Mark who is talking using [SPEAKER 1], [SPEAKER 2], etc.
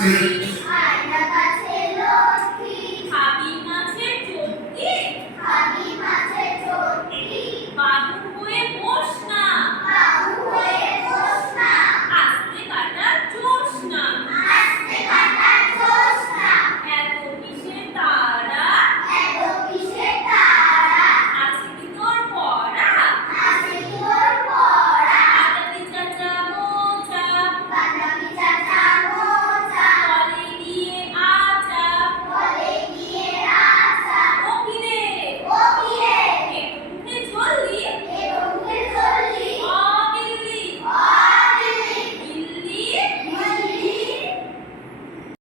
[SPEAKER 1] Spirit